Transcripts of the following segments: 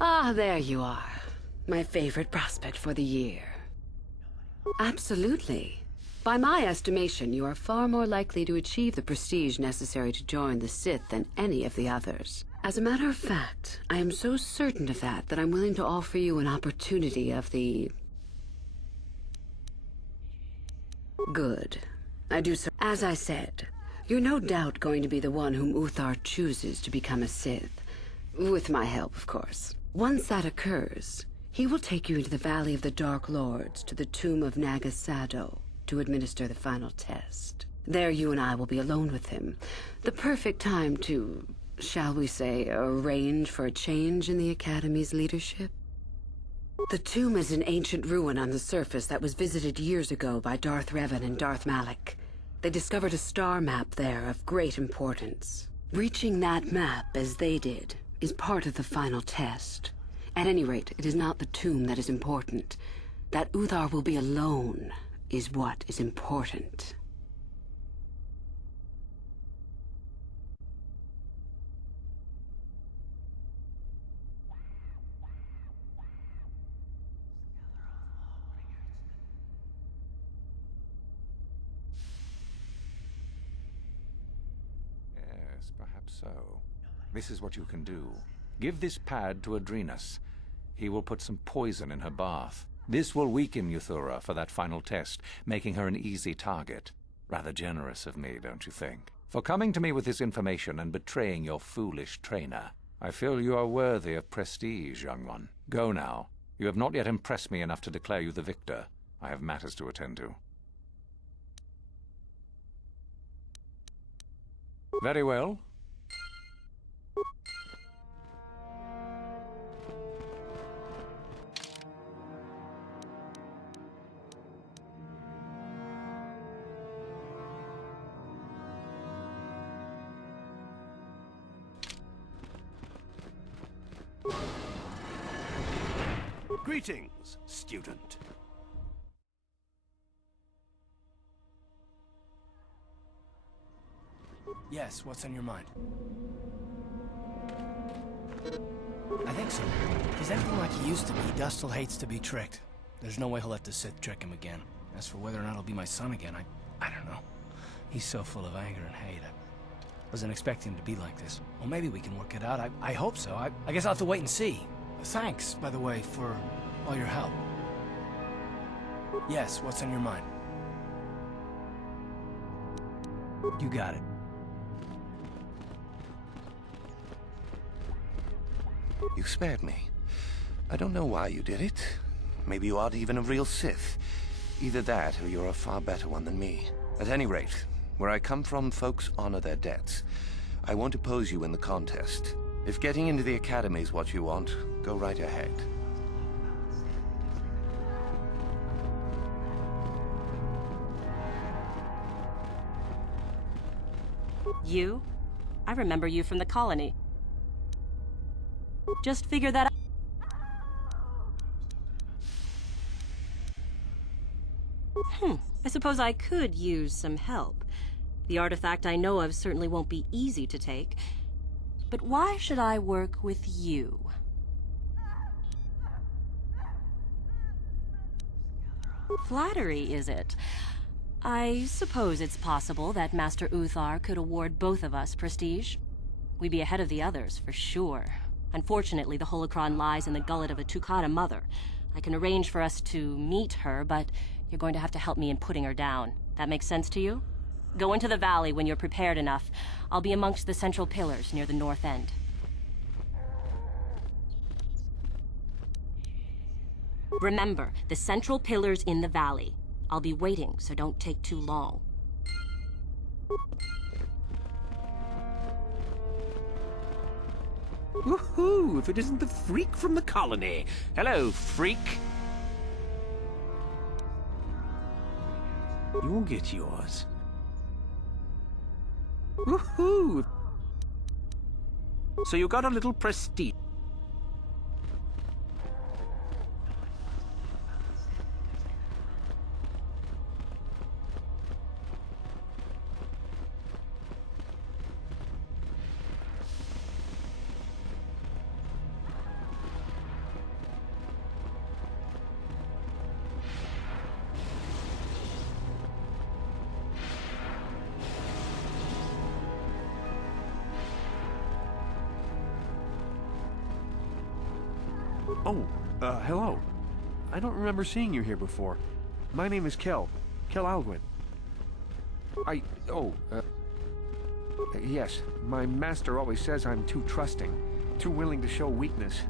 Ah, there you are. My favorite prospect for the year. Absolutely. By my estimation, you are far more likely to achieve the prestige necessary to join the Sith than any of the others. As a matter of fact, I am so certain of that I'm willing to offer you an opportunity of the... Good. I do so. As I said, you're no doubt going to be the one whom Uthar chooses to become a Sith. With my help, of course. Once that occurs, he will take you into the Valley of the Dark Lords to the tomb of Nagasado to administer the final test. There you and I will be alone with him. The perfect time to, shall we say, arrange for a change in the Academy's leadership. The tomb is an ancient ruin on the surface that was visited years ago by Darth Revan and Darth Malak. They discovered a star map there of great importance. Reaching that map, as they did, is part of the final test. At any rate, it is not the tomb that is important. That Uthar will be alone is what is important. Yes, perhaps so. This is what you can do. Give this pad to Adrenas. He will put some poison in her bath. This will weaken Euthura for that final test, making her an easy target. Rather generous of me, don't you think? For coming to me with this information and betraying your foolish trainer. I feel you are worthy of prestige, young one. Go now. You have not yet impressed me enough to declare you the victor. I have matters to attend to. Very well. Greetings, student. Yes, what's on your mind? I think so. He's anything like he used to be. Dustil hates to be tricked. There's no way he'll let the Sith trick him again. As for whether or not he'll be my son again, I don't know. He's so full of anger and hate. I wasn't expecting him to be like this. Well, maybe we can work it out. I hope so. I guess I'll have to wait and see. Thanks, by the way, for all your help. Yes, what's on your mind? You got it. You spared me. I don't know why you did it. Maybe you aren't even a real Sith. Either that, or you're a far better one than me. At any rate, where I come from, folks honor their debts. I won't oppose you in the contest. If getting into the Academy is what you want, go right ahead. You? I remember you from the colony. Just figure that out. I suppose I could use some help. The artifact I know of certainly won't be easy to take. But why should I work with you? Flattery, is it? I suppose it's possible that Master Uthar could award both of us prestige. We'd be ahead of the others, for sure. Unfortunately, the holocron lies in the gullet of a Tukata mother. I can arrange for us to meet her, but you're going to have to help me in putting her down. That makes sense to you? Go into the valley when you're prepared enough. I'll be amongst the central pillars near the north end. Remember, the central pillars in the valley. I'll be waiting, so don't take too long. Woohoo! If it isn't the freak from the colony. Hello, freak. You'll get yours. Woohoo! So you got a little prestige. Oh, hello. I don't remember seeing you here before. My name is Kel Aldwin. Yes, my master always says I'm too trusting, too willing to show weakness.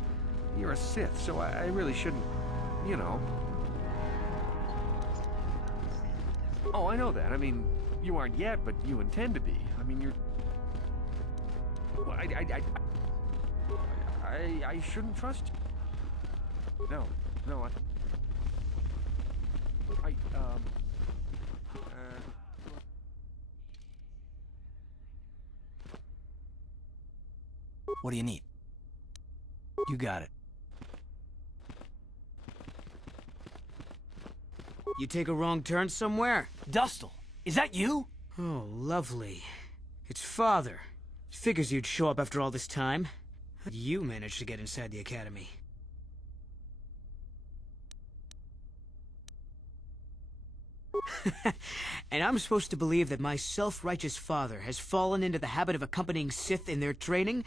You're a Sith, so I really shouldn't, you know. Oh, I know that. I mean, you aren't yet, but you intend to be. I mean, you're... Well, I shouldn't trust you. No, What do you need? You got it. You take a wrong turn somewhere? Dustle, is that you? Oh, lovely. It's Father. Figures you'd show up after all this time. How'd you manage to get inside the academy? And I'm supposed to believe that my self-righteous father has fallen into the habit of accompanying Sith in their training?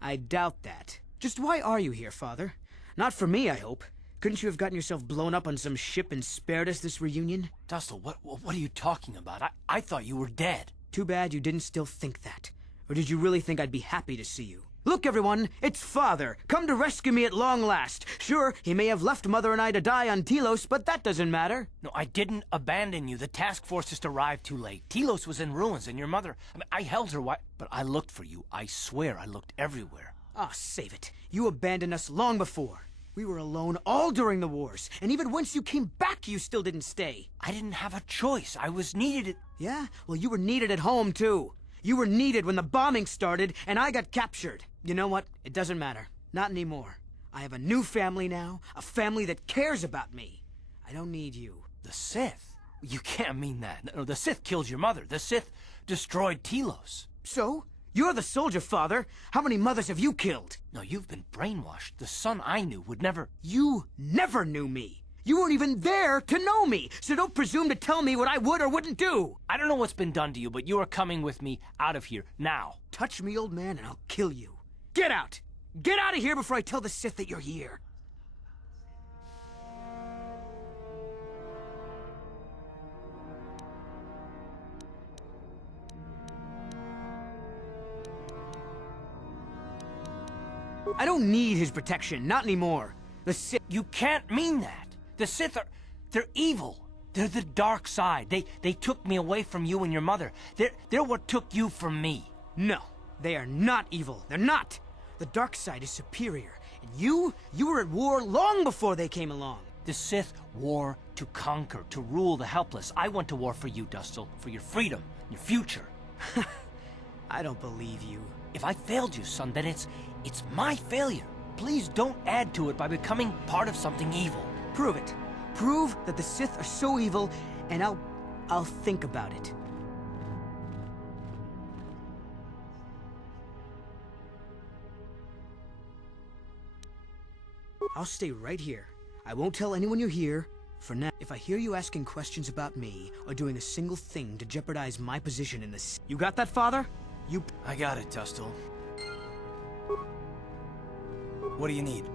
I doubt that. Just why are you here, Father? Not for me, I hope. Couldn't you have gotten yourself blown up on some ship and spared us this reunion? Dustle, what are you talking about? I thought you were dead. Too bad you didn't still think that. Or did you really think I'd be happy to see you? Look, everyone, it's Father, come to rescue me at long last. Sure, he may have left Mother and I to die on Telos, but that doesn't matter. No, I didn't abandon you. The task force just arrived too late. Telos was in ruins, and your mother... I held her but I looked for you. I swear I looked everywhere. Ah, save it. You abandoned us long before. We were alone all during the wars, and even once you came back, you still didn't stay. I didn't have a choice. I was needed Yeah? Well, you were needed at home, too. You were needed when the bombing started, and I got captured. You know what? It doesn't matter. Not anymore. I have a new family now, a family that cares about me. I don't need you. The Sith? You can't mean that. No, the Sith killed your mother. The Sith destroyed Telos. So? You're the soldier, Father. How many mothers have you killed? No, you've been brainwashed. The son I knew would never... You never knew me. You weren't even there to know me, so don't presume to tell me what I would or wouldn't do. I don't know what's been done to you, but you are coming with me out of here, now. Touch me, old man, and I'll kill you. Get out! Get out of here before I tell the Sith that you're here. I don't need his protection, not anymore. The Sith... You can't mean that. The Sith are... They're evil. They're the dark side. They took me away from you and your mother. They're what took you from me. No, they are not evil. They're not. The dark side is superior. And you were at war long before they came along. The Sith war to conquer, to rule the helpless. I went to war for you, Dustle. For your freedom, your future. I don't believe you. If I failed you, son, then it's my failure. Please don't add to it by becoming part of something evil. Prove it. Prove that the Sith are so evil, and I'll think about it. I'll stay right here. I won't tell anyone you're here. For now, if I hear you asking questions about me, or doing a single thing to jeopardize my position in this... You got that, Father? I got it, Dustle. What do you need?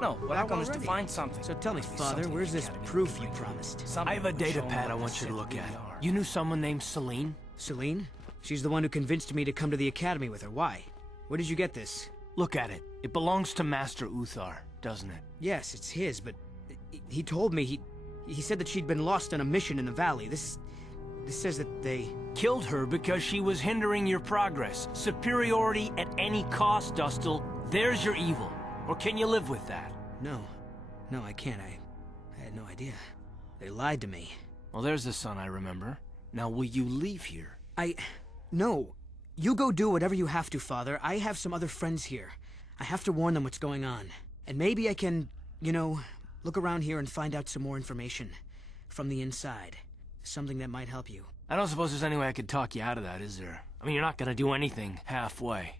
No, what I want is to find something. So tell me, Father, where's this proof you promised? I have a data pad I want you to look at. You knew someone named Celine? Celine? She's the one who convinced me to come to the academy with her. Why? Where did you get this? Look at it. It belongs to Master Uthar, doesn't it? Yes, it's his, but he told me he said that she'd been lost on a mission in the valley. This says that they... Killed her because she was hindering your progress. Superiority at any cost, Dustle. There's your evil. Or can you live with that? No, I can't. I had no idea. They lied to me. Well, there's the son I remember. Now, will you leave here? No. You go do whatever you have to, Father. I have some other friends here. I have to warn them what's going on. And maybe I can, look around here and find out some more information. From the inside. Something that might help you. I don't suppose there's any way I could talk you out of that, is there? I mean, you're not gonna do anything halfway.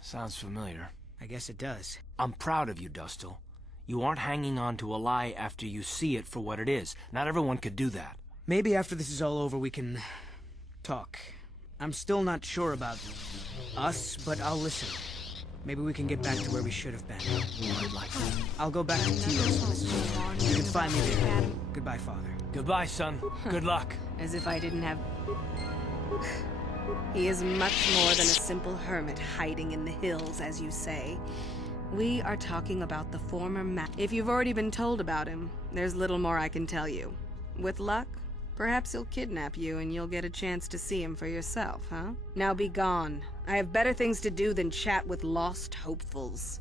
Sounds familiar. I guess it does. I'm proud of you, Dustle. You aren't hanging on to a lie after you see it for what it is. Not everyone could do that. Maybe after this is all over we can... talk. I'm still not sure about us, but I'll listen. Maybe we can get back to where we should have been. I'd like that. I'll go back to Tilos. You can find me there. Goodbye, Father. Goodbye, son. Good luck. As if I didn't have... He is much more than a simple hermit hiding in the hills, as you say. We are talking about the former If you've already been told about him, there's little more I can tell you. With luck, perhaps he'll kidnap you and you'll get a chance to see him for yourself, huh? Now be gone. I have better things to do than chat with lost hopefuls.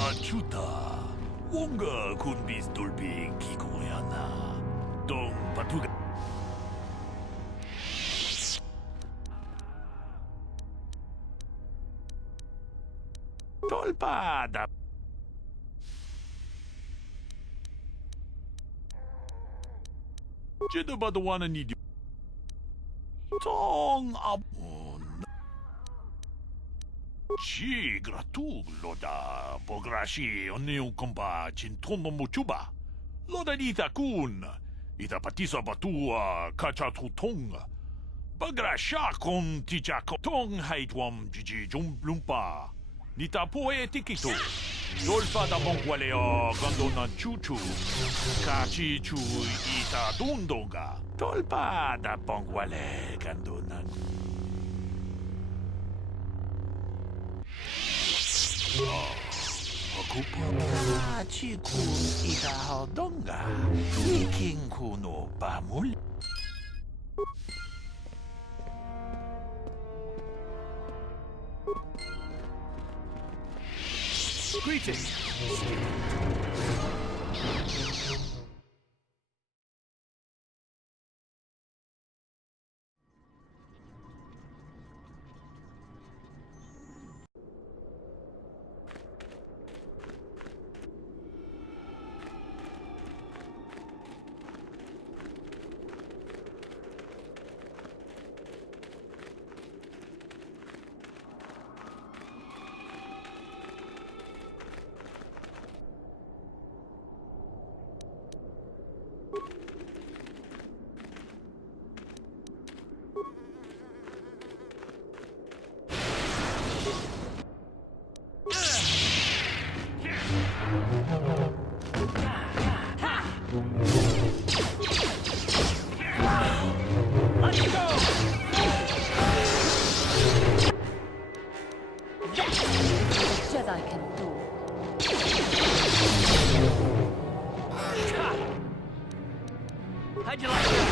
Achuta, wonga kun bis dolbi kikoyana, dong patuga. Tolpada. Jeda badawana ni tong abon. Ci gratug loda bograshi oniu komba cintono muchuba. Loda nita kun. Ita patisa batua kachatutong. Bagrasha kon tichako tong haitwam jiji jumblumpa. Nita poe tikito. Dolfa da bongwaleo gondona chuchu. Kachi chu ita dundonga. Dolpa da bongwale gondona. Okupa chiku ita haldonga. Ikinku no bamul. Greetings. Jedi can do. How'd you like that?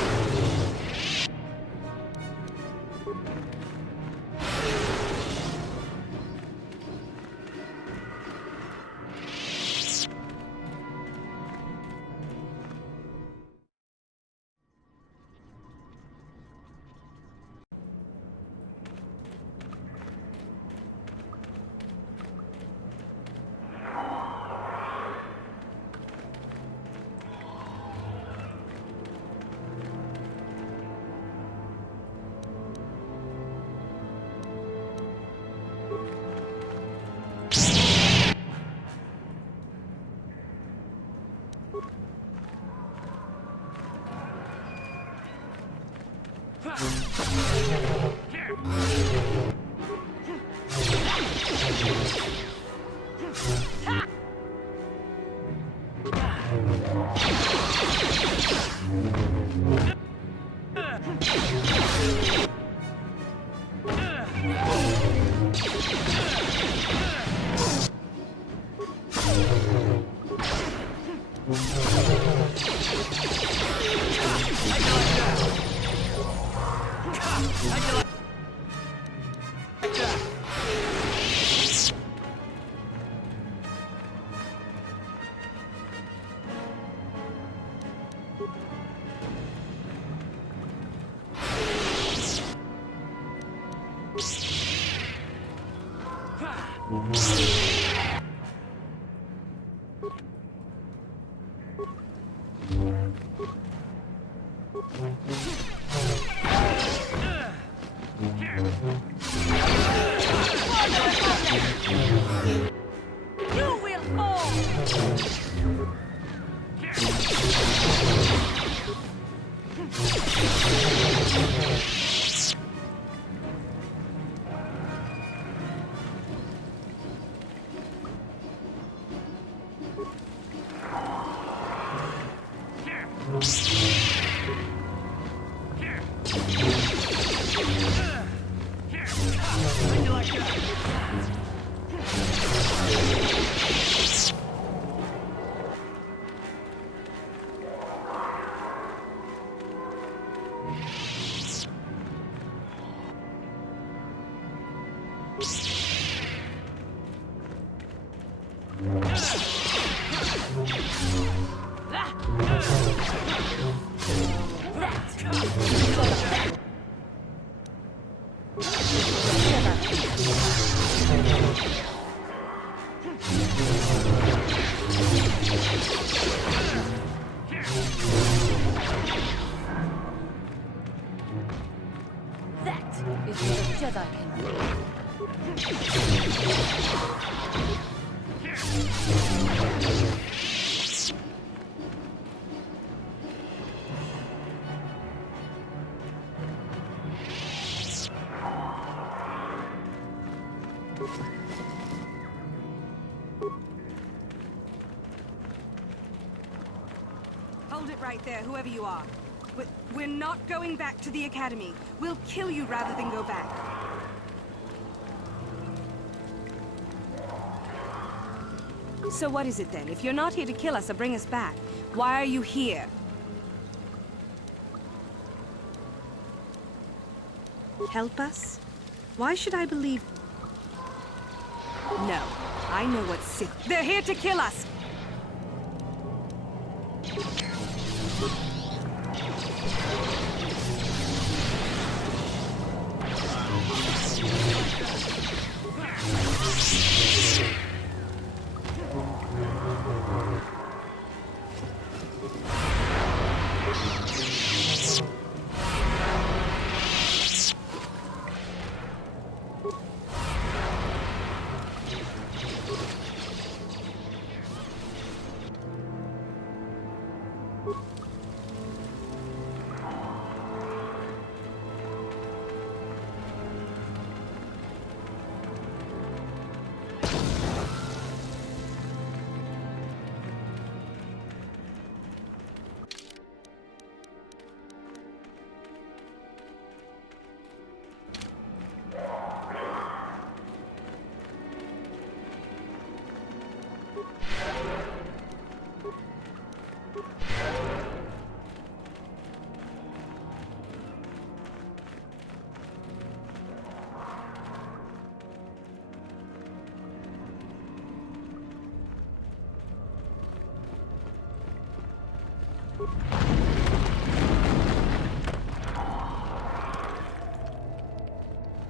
You will fall! That is what a Jedi can do. Hold it right there, whoever you are. We're not going back to the Academy. We'll kill you rather than go back. So what is it then? If you're not here to kill us or bring us back, why are you here? Help us? Why should I believe... No, I know what Sith... They're here to kill us!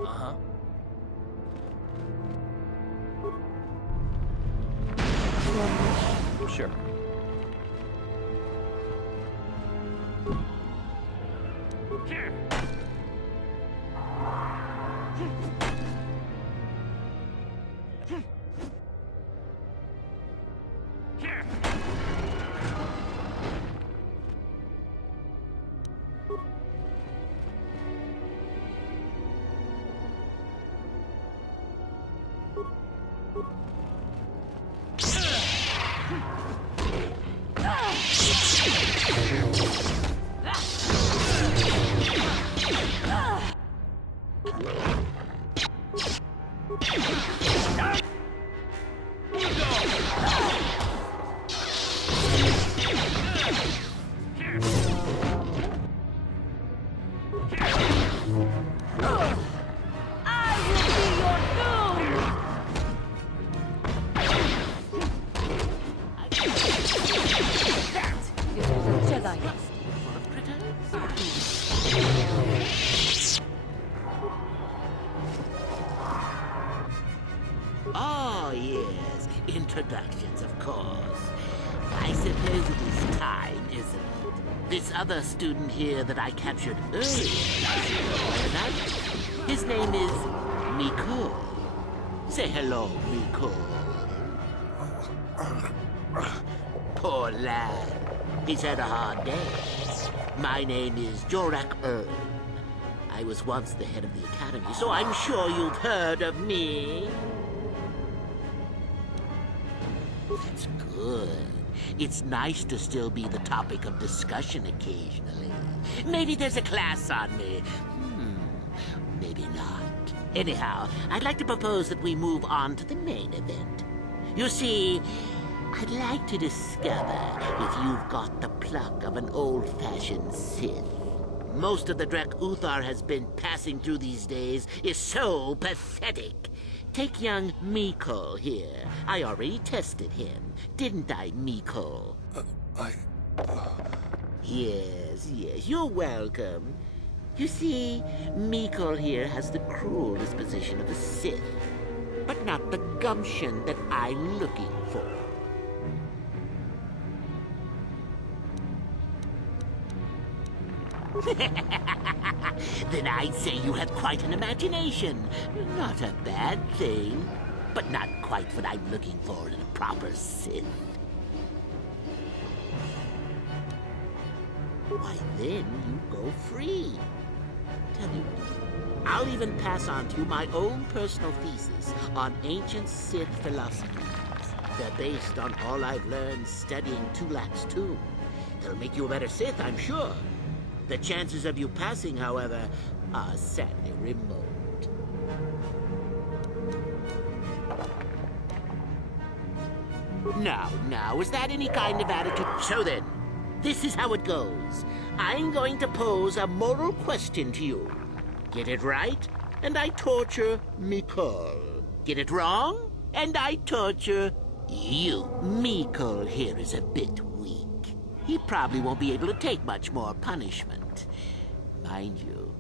Uh-huh. Sure. Oh, yes. Introductions, of course. I suppose it is time, isn't it? This other student here that I captured earlier, remember that? His name is Miko. Say hello, Miko. Poor lad. He's had a hard day. My name is Jorak Earl. I was once the head of the academy, so I'm sure you've heard of me. That's good. It's nice to still be the topic of discussion occasionally. Maybe there's a class on me. Maybe not. Anyhow, I'd like to propose that we move on to the main event. You see, I'd like to discover if you've got the pluck of an old-fashioned Sith. Most of the Drek Uthar has been passing through these days is so pathetic. Take young Mikol here. I already tested him, didn't I, Mikol? Yes, you're welcome. You see, Mikol here has the cruel disposition of a Sith, but not the gumption that I'm looking for. Then I'd say you have quite an imagination. Not a bad thing, but not quite what I'm looking for in a proper Sith. Why, then you go free. Tell you what, I'll even pass on to you my own personal thesis on ancient Sith philosophies. They're based on all I've learned studying Tulak's tomb. They'll make you a better Sith, I'm sure. The chances of you passing, however, are sadly remote. Now, is that any kind of attitude? So then, this is how it goes. I'm going to pose a moral question to you. Get it right, and I torture Mikol. Get it wrong, and I torture you. Mikol here is a bit weak. He probably won't be able to take much more punishment. Mind you,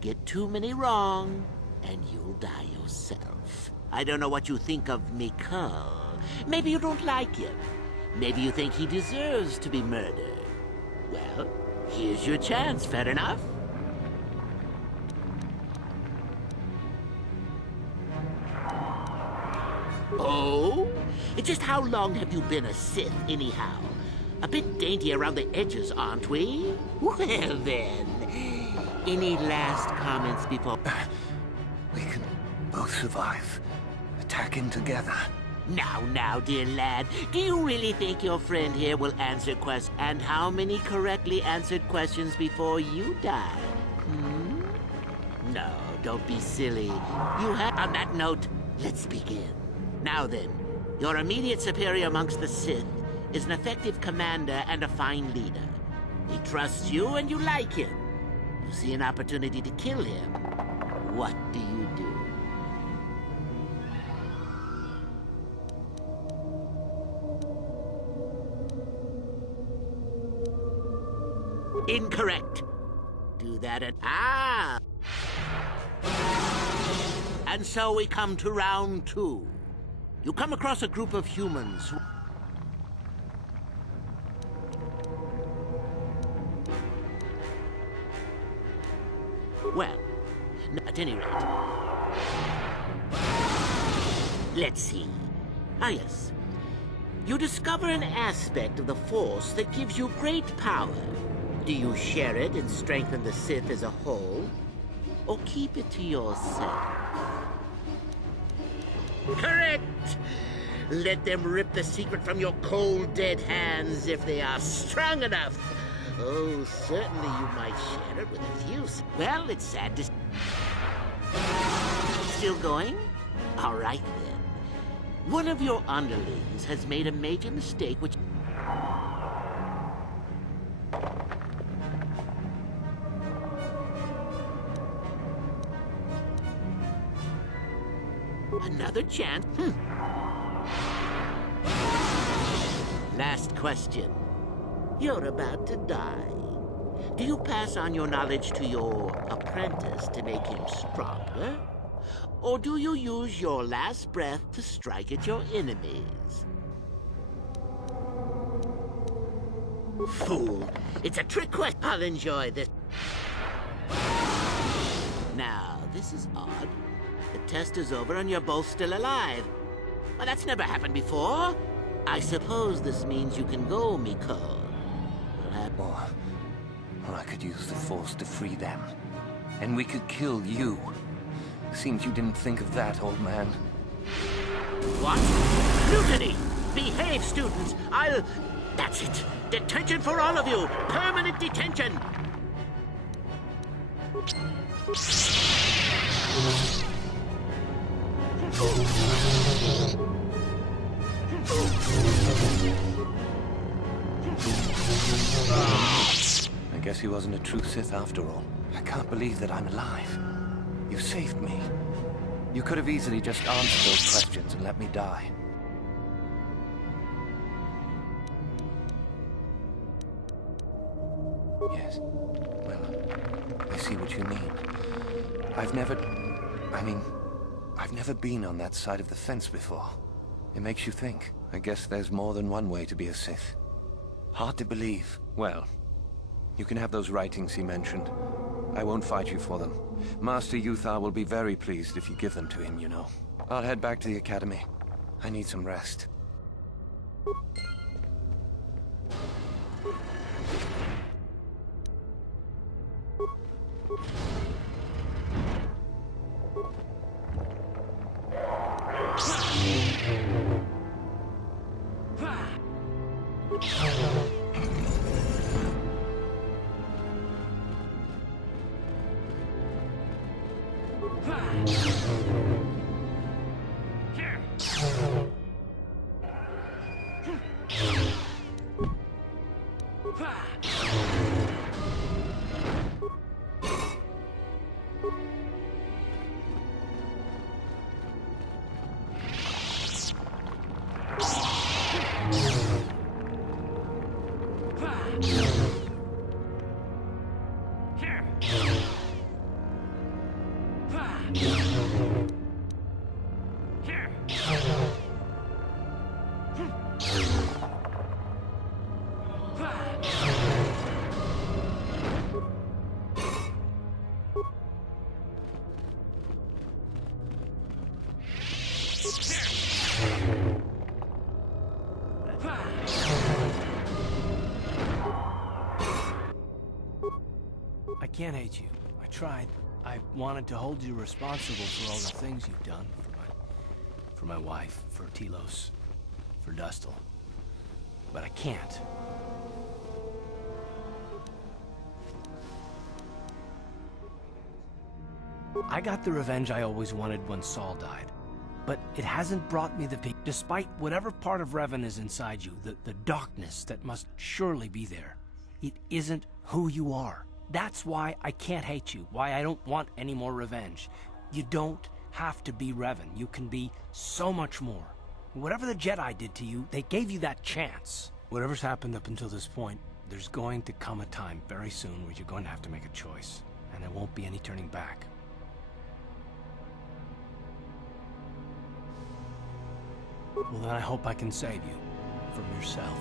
get too many wrong, and you'll die yourself. I don't know what you think of Mikol. Maybe you don't like him. Maybe you think he deserves to be murdered. Well, here's your chance, fair enough? Oh? Just how long have you been a Sith, anyhow? A bit dainty around the edges, aren't we? Well, then. Any last comments before... We can both survive. Attacking together. Now, dear lad. Do you really think your friend here will answer questions? And how many correctly answered questions before you die? No, don't be silly. You have... On that note, let's begin. Now then, your immediate superior amongst the Sith is an effective commander and a fine leader. He trusts you and you like him. You see an opportunity to kill him. What do you do? Incorrect. Do that at... Ah! And so we come to round 2. You come across a group of humans who... Well, at any rate... Let's see. Ah, yes. You discover an aspect of the Force that gives you great power. Do you share it and strengthen the Sith as a whole? Or keep it to yourself? Correct! Let them rip the secret from your cold, dead hands if they are strong enough. Oh, certainly you might share it with a few. Well, it's sad to... Still going? All right, then. One of your underlings has made a major mistake which... Another chance? Last question. You're about to die. Do you pass on your knowledge to your apprentice to make him stronger? Or do you use your last breath to strike at your enemies? Fool. It's a trick question. I'll enjoy this. Now, this is odd. The test is over and you're both still alive. Well, that's never happened before. I suppose this means you can go, Mikol. Or I could use the Force to free them. And we could kill you. Seems you didn't think of that, old man. What? Mutiny! Behave, students! That's it! Detention for all of you! Permanent detention! I guess he wasn't a true Sith after all. I can't believe that I'm alive. You saved me. You could have easily just answered those questions and let me die. Yes. Well, I see what you mean. I've never been on that side of the fence before. It makes you think. I guess there's more than one way to be a Sith. Hard to believe. Well, you can have those writings he mentioned. I won't fight you for them. Master Uthar will be very pleased if you give them to him, you know. I'll head back to the academy. I need some rest. I can't hate you. I tried. I wanted to hold you responsible for all the things you've done. For my wife, for Telos, for Dustil. But I can't. I got the revenge I always wanted when Saul died. But it hasn't brought me the peace. Despite whatever part of Revan is inside you, the darkness that must surely be there, it isn't who you are. That's why I can't hate you, why I don't want any more revenge. You don't have to be Revan. You can be so much more. Whatever the Jedi did to you, they gave you that chance. Whatever's happened up until this point, there's going to come a time very soon where you're going to have to make a choice. And there won't be any turning back. Well, then I hope I can save you from yourself.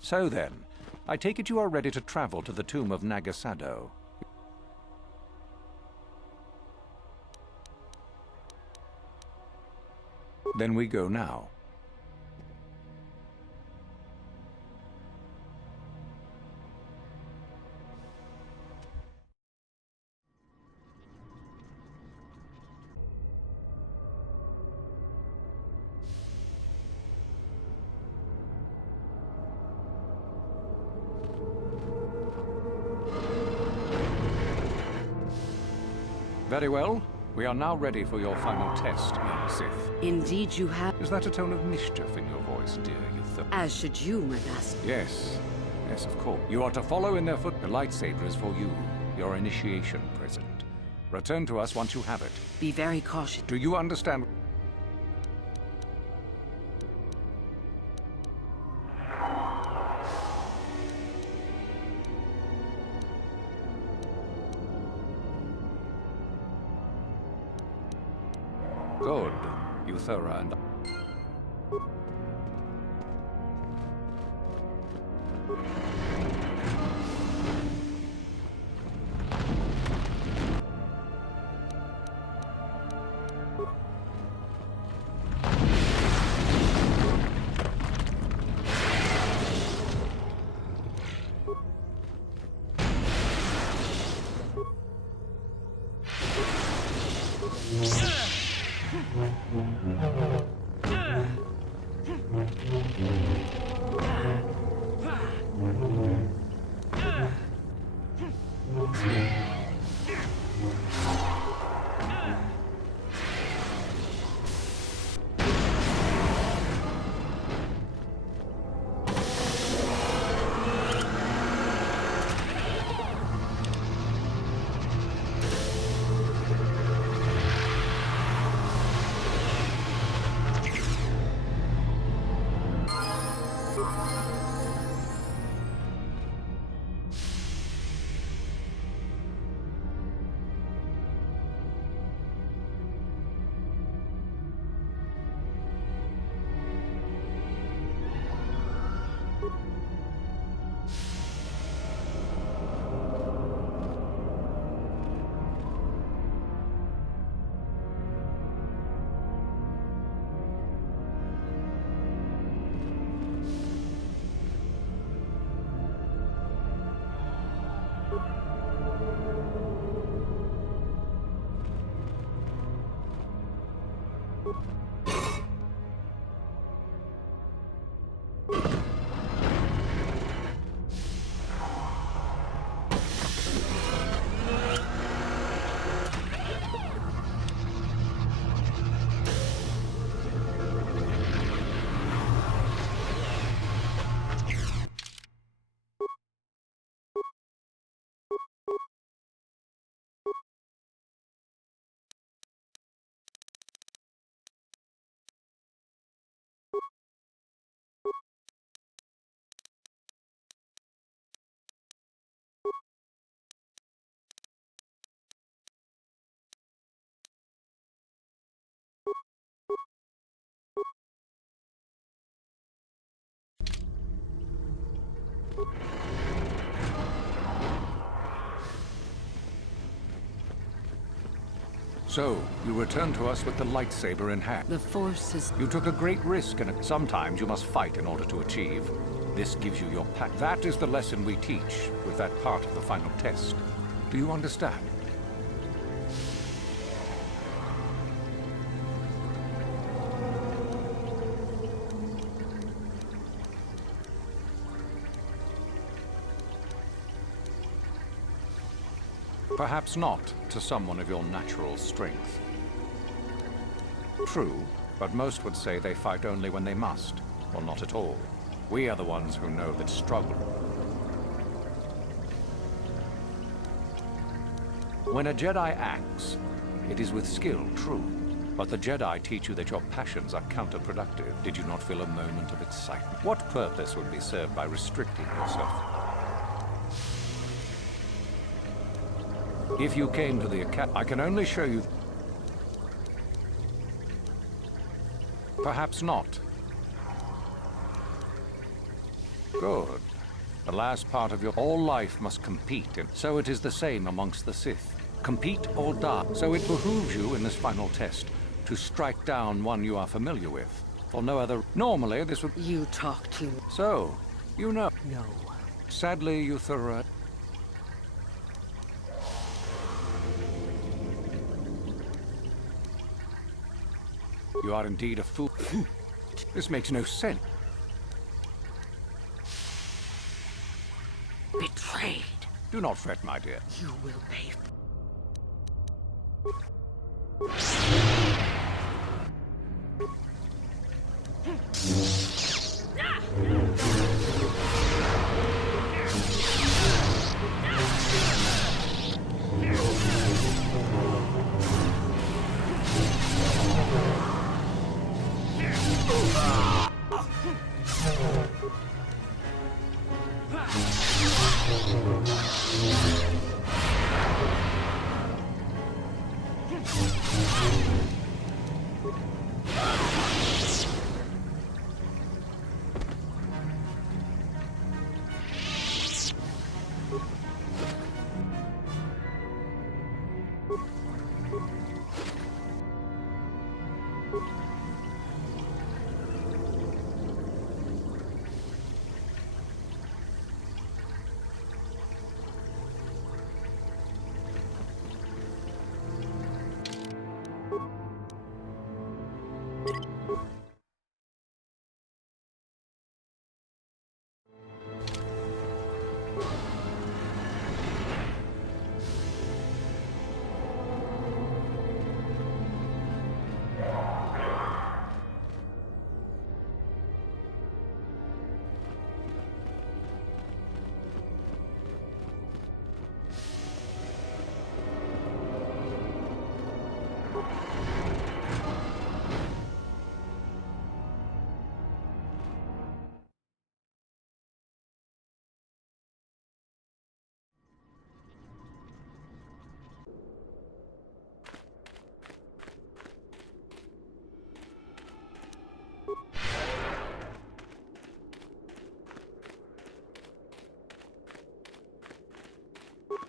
So then, I take it you are ready to travel to the tomb of Nagasado. Then we go now. Very well. We are now ready for your final test, young Sith. Indeed you have. Is that a tone of mischief in your voice, dear Uther? As should you, my master. Yes. Yes, of course. You are to follow in their foot. The lightsaber is for you, your initiation present. Return to us once you have it. Be very cautious. Do you understand? Good. Euthera and... So, you return to us with the lightsaber in hand. The Force is... You took a great risk, and sometimes you must fight in order to achieve. This gives you your path. That is the lesson we teach with that part of the final test. Do you understand? Perhaps not to someone of your natural strength. True, but most would say they fight only when they must, or not at all. We are the ones who know that struggle. When a Jedi acts, it is with skill, true, but the Jedi teach you that your passions are counterproductive. Did you not feel a moment of excitement? What purpose would be served by restricting yourself? If you came to the academy, I can only show you... Perhaps not. Good. The last part of your... All life must compete, and so it is the same amongst the Sith. Compete or die. So it behooves you in this final test to strike down one you are familiar with. For no other... Normally, this would... You talk too... So, you know... No. Sadly, Euthura... You are indeed a fool. This makes no sense. Betrayed. Do not fret, my dear. You will pay.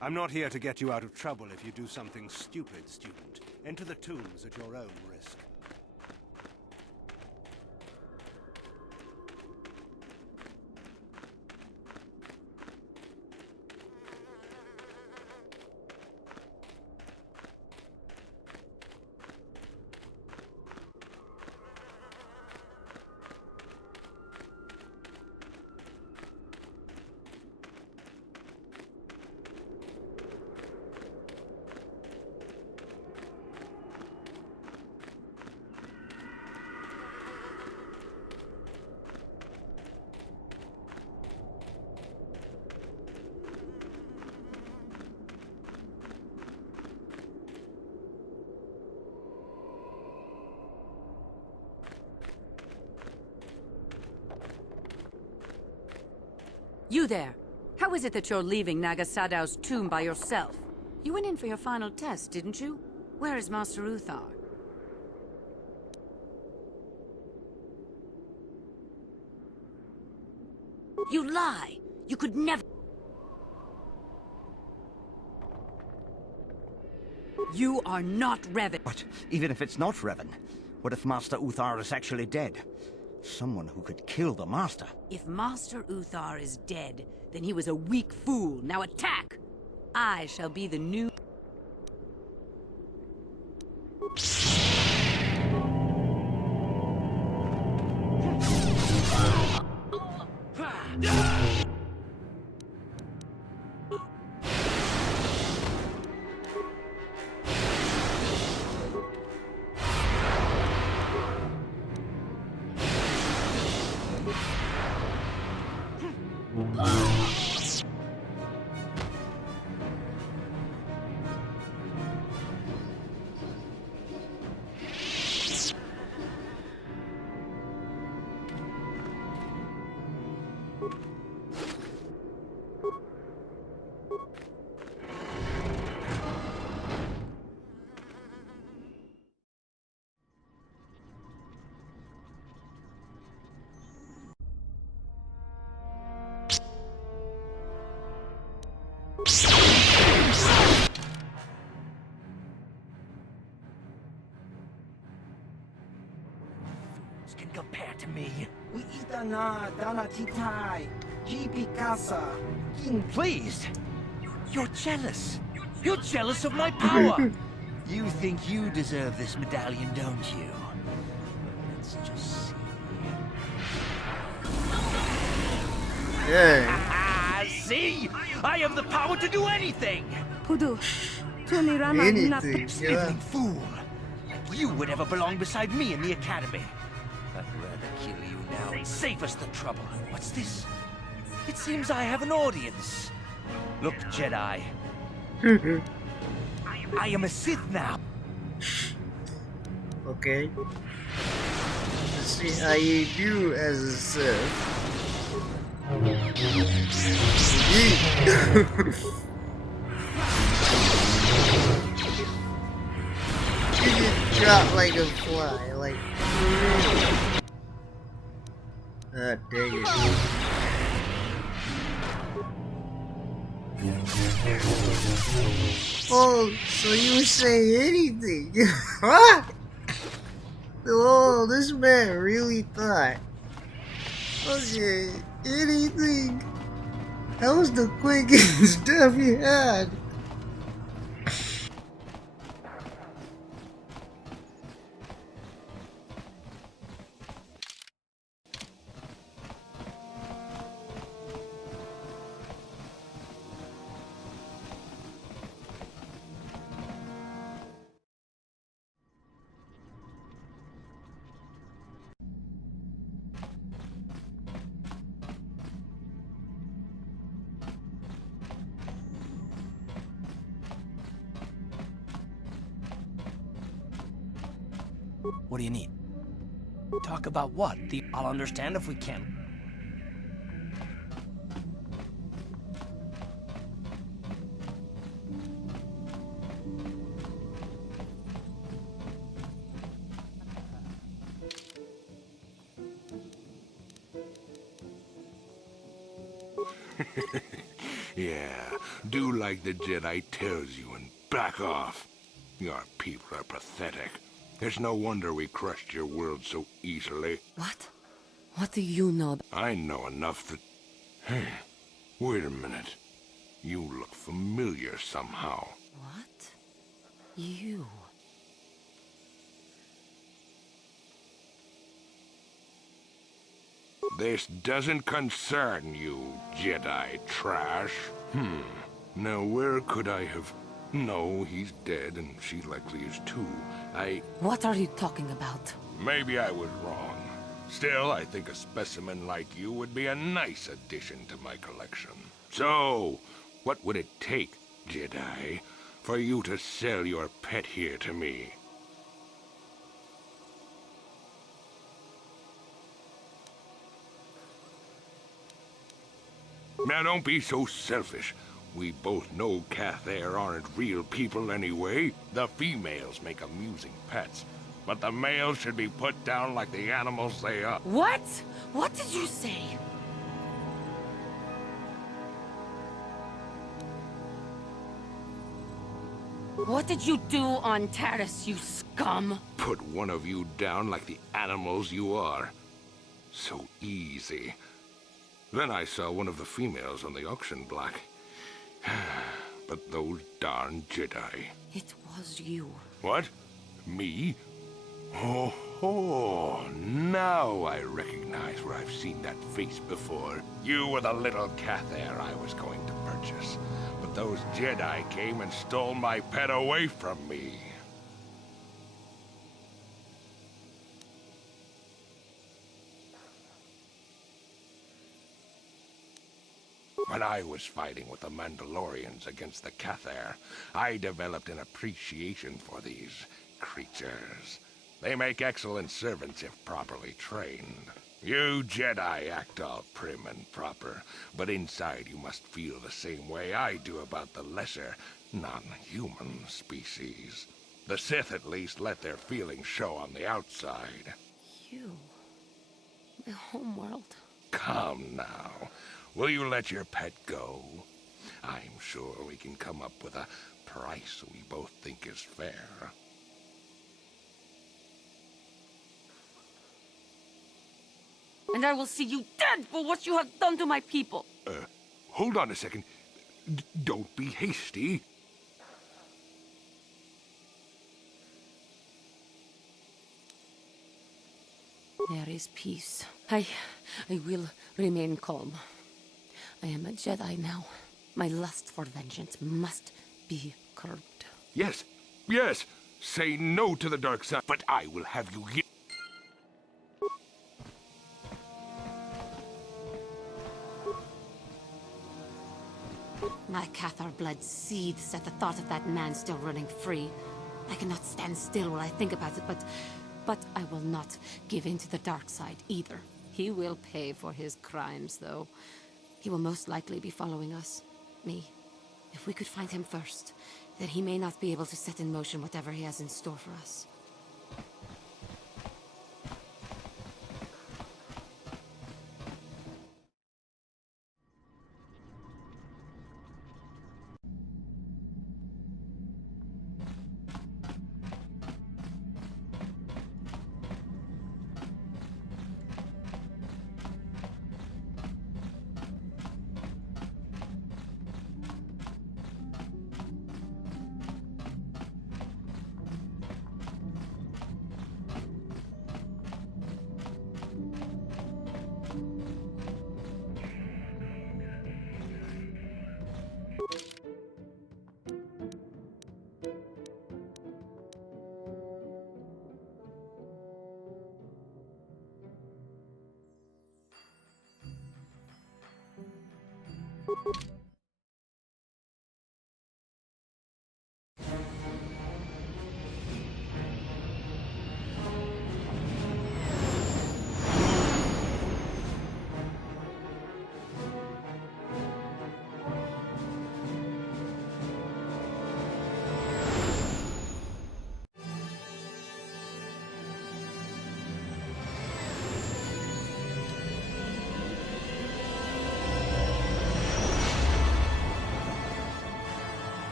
I'm not here to get you out of trouble if you do something stupid, student. Enter the tombs at your own risk. You there! How is it that you're leaving Naga Sadow's tomb by yourself? You went in for your final test, didn't you? Where is Master Uthar? You lie! You could never... You are not Revan. But even if it's not Revan, what if Master Uthar is actually dead? Someone who could kill the Master. If Master Uthar is dead, then he was a weak fool. Now attack! I shall be the new... at me. Please! You're jealous. You're jealous of my power. You think you deserve this medallion, don't you? Let's just see. Yeah. See? I have the power to do anything! Pudu, Anything, Sniveling fool! Like you would ever belong beside me in the academy. I'd rather kill you now and save us the trouble. What's this? It seems I have an audience. Look, Jedi. I am a Sith now. Okay. See, I do as a Sith. You get dropped like a fly, like. Ah, dang it. Oh, so you say anything? What? Oh, this man really thought. Okay, anything. That was the quickest stuff he had. What do you need? Talk about what? I'll understand if we can. Yeah, do like the Jedi tells you and back off. Your people are pathetic. There's no wonder we crushed your world so easily. What? What do you know? I know enough that... Hey, wait a minute. You look familiar somehow. What? You? This doesn't concern you, Jedi trash. Now where could I have... No, he's dead, and she likely is too. What are you talking about? Maybe I was wrong. Still, I think a specimen like you would be a nice addition to my collection. So, what would it take, Jedi, for you to sell your pet here to me? Now don't be so selfish. We both know Cathair aren't real people anyway. The females make amusing pets, but the males should be put down like the animals they are. What? What did you say? What did you do on Taris, you scum? Put one of you down like the animals you are. So easy. Then I saw one of the females on the auction block. But those darn Jedi. It was you. What? Me? Oh, now I recognize where I've seen that face before. You were the little Cathair I was going to purchase. But those Jedi came and stole my pet away from me. When I was fighting with the Mandalorians against the Cathair, I developed an appreciation for these creatures. They make excellent servants if properly trained. You Jedi act all prim and proper, but inside you must feel the same way I do about the lesser, non-human species. The Sith at least let their feelings show on the outside. You. My homeworld. Come now. Will you let your pet go? I'm sure we can come up with a price we both think is fair. and I will see you dead for what you have done to my people. Hold on a second. Don't be hasty. There is peace. I will remain calm. I am a Jedi now. My lust for vengeance must be curbed. Yes, yes. Say no to the dark side, but I will have you here. My Cathar blood seethes at the thought of that man still running free. I cannot stand still while I think about it, but I will not give in to the dark side either. He will pay for his crimes, though. He will most likely be following us. Me. If we could find him first, then he may not be able to set in motion whatever he has in store for us.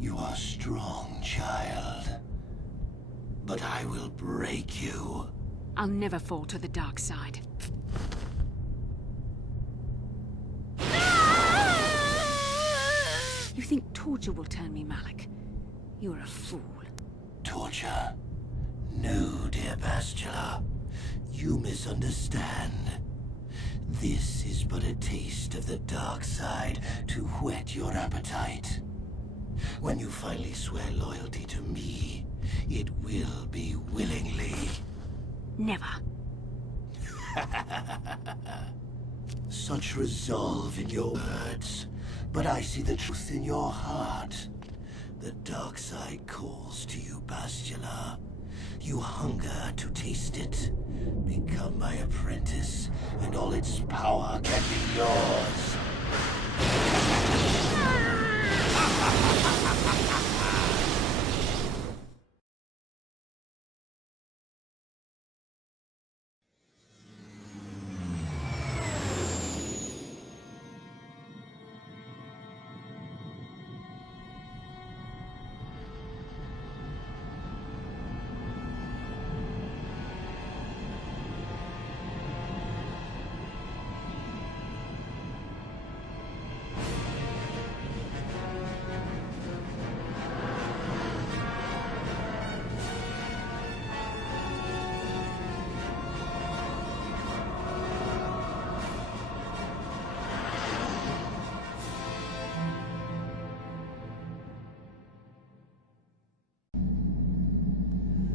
You are strong, child. But I will break you. I'll never fall to the dark side. You think torture will turn me, Malik? You're a fool. Torture? No, dear Bastila. You misunderstand. This is but a taste of the dark side to whet your appetite. When you finally swear loyalty to me, it will be willingly. Never. Such resolve in your words, but I see the truth in your heart. The dark side calls to you, Bastila. You hunger to taste it. Become my apprentice, and all its power can be yours.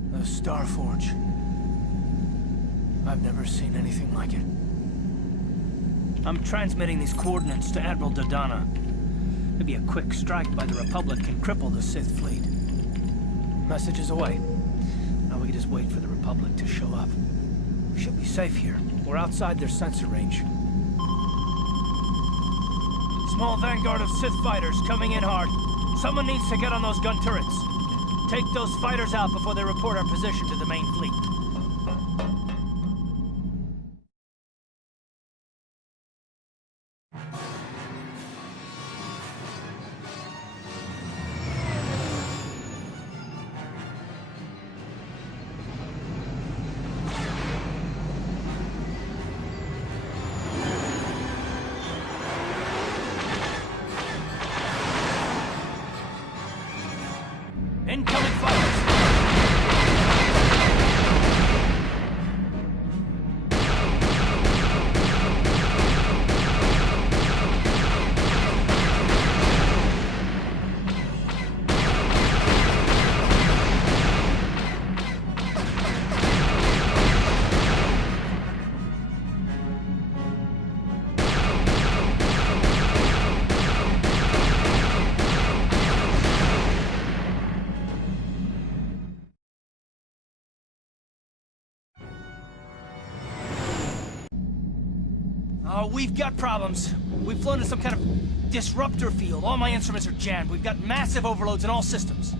The Starforge. I've never seen anything like it. I'm transmitting these coordinates to Admiral Dodonna. Maybe a quick strike by the Republic can cripple the Sith fleet. Message is away. Now we can just wait for the Republic to show up. We should be safe here. We're outside their sensor range. Small vanguard of Sith fighters coming in hard. Someone needs to get on those gun turrets. Take those fighters out before they report our position to the main fleet. Oh, we've got problems. We've flown to some kind of disruptor field. All my instruments are jammed. We've got massive overloads in all systems.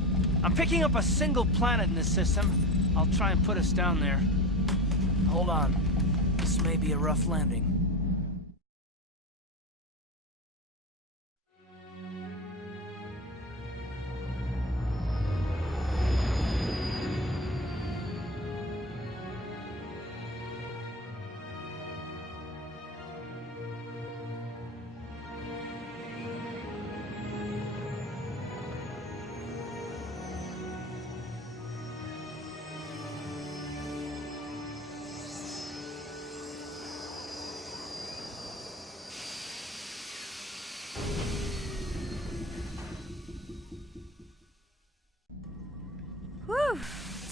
I'm picking up a single planet in this system. I'll try and put us down there. Hold on. This may be a rough landing. Whew.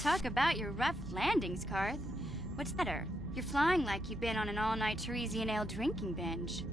Talk about your rough landings, Karth. What's better? You're flying like you've been on an all-night Teresian ale drinking binge.